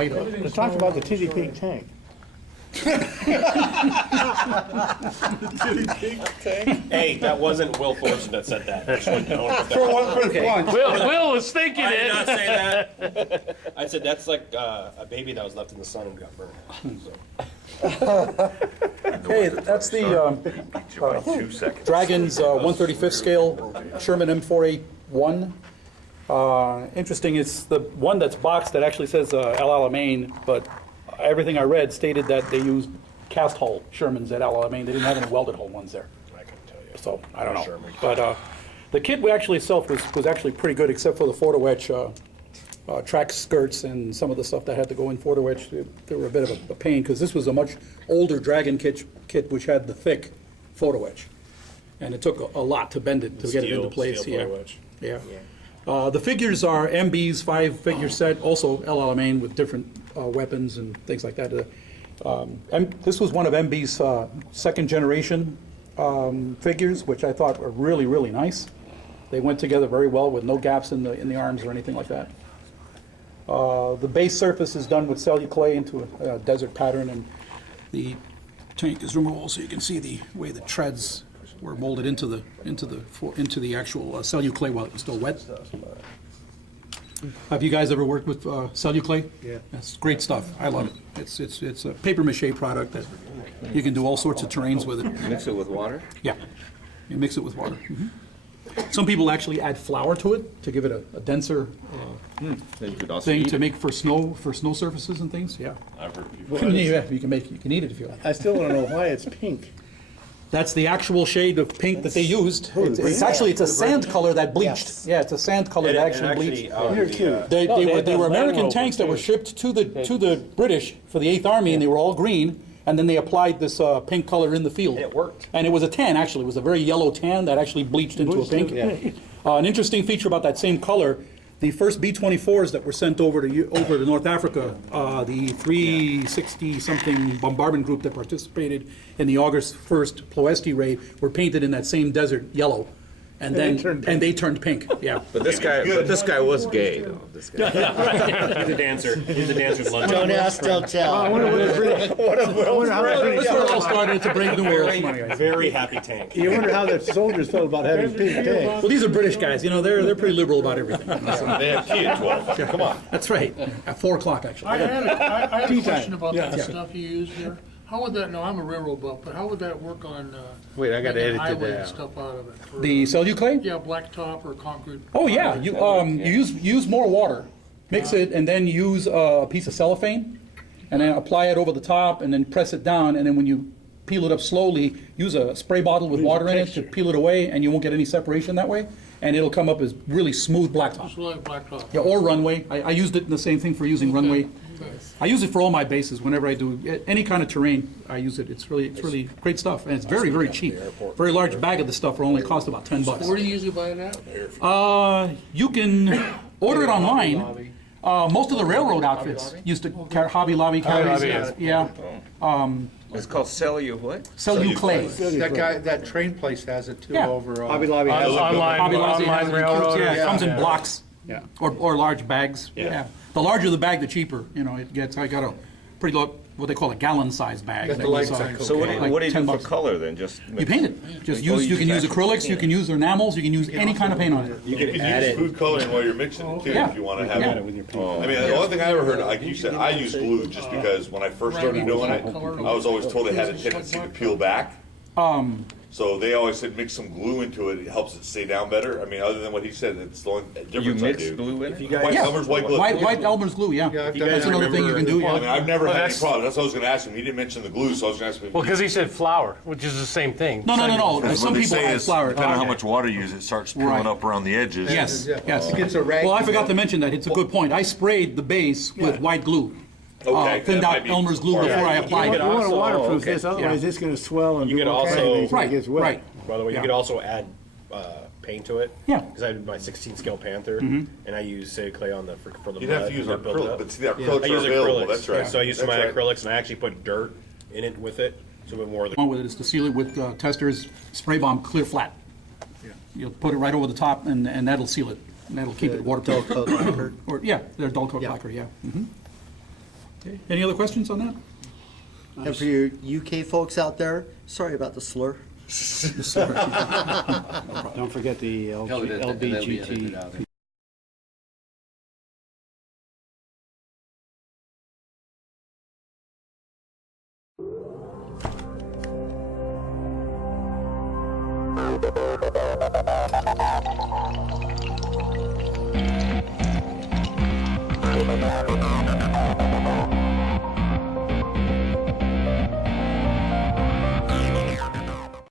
weight of it. Let's talk about the Titty Pig tank. Hey, that wasn't Will Fortune that said that. Just went down with that. For once. Will was thinking I did it. not say that. I said that's like a baby that was left in the sun and got burned. So. Hey, that's the Dragons 135th scale Sherman M4A1. Interesting, it's the one that's boxed that actually says El Alamein, but everything I read stated that they used cast hull Shermans at El Alamein. They didn't have any welded hull ones there. I couldn't tell you. So I don't know. Sherman. But the kit actually itself was actually pretty good, except for the photo etch track skirts and some of the stuff that had to go in photo etch. They were a bit of a pain because this was a much older Dragon kit which had the thick photo etch, and it took a lot to bend it to get it into place. Steel photo etch. Yeah. The figures are MB's 5-figure set, also El Alamein with different weapons and things like that. This was one of MB's second generation figures, which I thought were really, really nice. They went together very well with no gaps in the arms or anything like that. The base surface is done with celluclay into a desert pattern, and the tank is removable so you can see the way the treads were molded into the actual celluclay while it was still wet. Have you guys ever worked with celluclay? Yeah. That's great stuff. I love it. It's a paper mache product that you can do all sorts of terrains with it. Mix it with water? Yeah, you mix it with water. Some people actually add flour to it to give it a denser Then you could also thing eat to it. make for snow surfaces and things. Yeah, I've heard people. yeah, you can eat it if you like. I still want to know why it's pink. That's the actual shade of pink that they used. It's actually a sand color that bleached. Yes. Yeah, it's a sand color that actually bleached. Here too. They No, were had American Land tanks that Rover, were too. shipped to the British for the 8th Army, and they were all green. And then they applied this pink color in the field. And it worked. And it was a tan, actually. It was a very yellow tan that actually bleached into a pink. An interesting feature about that same color, the first B-24s that were sent over to North Africa, the 360-something bombardment group that participated in the August 1st Ploesti raid were painted in that same desert yellow. And then they turned pink. Yeah. But this guy was gay though. This guy. He's a dancer. He's a dancer at lunch. Don't ask, don't tell. I wonder how the British That's where it all started to break the world. Come on, guys. Very happy tank. You wonder how the soldiers felt about having pink tanks. Well, these are British guys. You know, they're pretty liberal about everything. They have tea at 12. Come on. That's right. At 4 o'clock, actually. I had a Tea question time. about Yeah. that stuff you use here. How would that, no, I'm a railroad buff, but how would that work on, Wait, I gotta making edit highway that and out. stuff out of it? For, The celluclay? yeah, blacktop or concrete. Oh yeah, you use more water, mix it, and then use a piece of cellophane, and then apply it over the top, and then press it down, and then when you peel it up slowly, use a spray bottle with water in it to peel it away, and you won't get any separation that way, and it'll come up as really smooth blacktop. Just like blacktop. Yeah, or runway. I used it in the same thing for using runway. I use it for all my bases whenever I do any kind of terrain. I use it. It's really great stuff, and it's very, very cheap. Very large bag of this stuff will only cost about $10. Where do you usually buy it at? You can order it online. Most of the railroad outfits used to carry Hobby Lobby carries. Yeah. It's called what? Celluclay. That guy, that train place has it too Yeah. over. Hobby Lobby has Hobby Lobby Online has it. railroad. Yeah, it comes in blocks. Yeah. Or large bags. Yeah. The larger the bag, the cheaper. You know, it gets. I got a pretty low, what they call a gallon-sized bag. That's that the light was, side. So what do you do for $10. color then? Just You paint it. Just use. You can use acrylics. You can use acrylics. You can use any kind of paint on it. You can use food coloring while you're mixing it too, Yeah. if you want to have Yeah. it. I mean, the only thing I ever heard, like you said, I use glue just because when I first started doing it, I was always told it had a tendency to peel back. So they always said mix some glue into it. It helps it stay down better. I mean, other than what he said, it's the only difference you I mix do. glue in it? White Yeah. Elmer's white glue. White Elmer's glue. Yeah. Yeah, I've done That's that. another thing you can do. I mean, Yeah. I've never had any that's- problem. That's what I was going to ask him. He didn't mention the glue, so I was going to ask him. Well, because he said flour, which is the same thing. No. Some people add flour. Depending on how much water you use, it starts peeling Right. up around the edges. Yes. Yeah. Yes. It gets a rag. Well, I forgot to mention that. It's a good point. I sprayed the base with white glue. Okay, Thinned that out might be Elmer's glue part of before it. I applied You it. want to Also- waterproof okay. this, otherwise it's going to swell and You do could all kinds of also- things when it gets wet. Right. By the way, Yeah. you could also add paint to it. Yeah. Because I did my 16 scale Panther, and I use clay on for the You'd mud have to use and build it acrylic, up. but see, the I acrylics use are available. acrylics. That's right. So I use some of That's my right. acrylics, and I actually put dirt in it with it, so a bit more of the. One with it is to seal it with testers, spray bomb, clear flat. You'll put it right over the top, and that'll seal it. And that'll keep it waterproof. Or yeah, they're dull coat lacquer. Yeah. Okay. Any other questions on that? And for your UK folks out there, sorry about the slur. Don't forget the LBGT.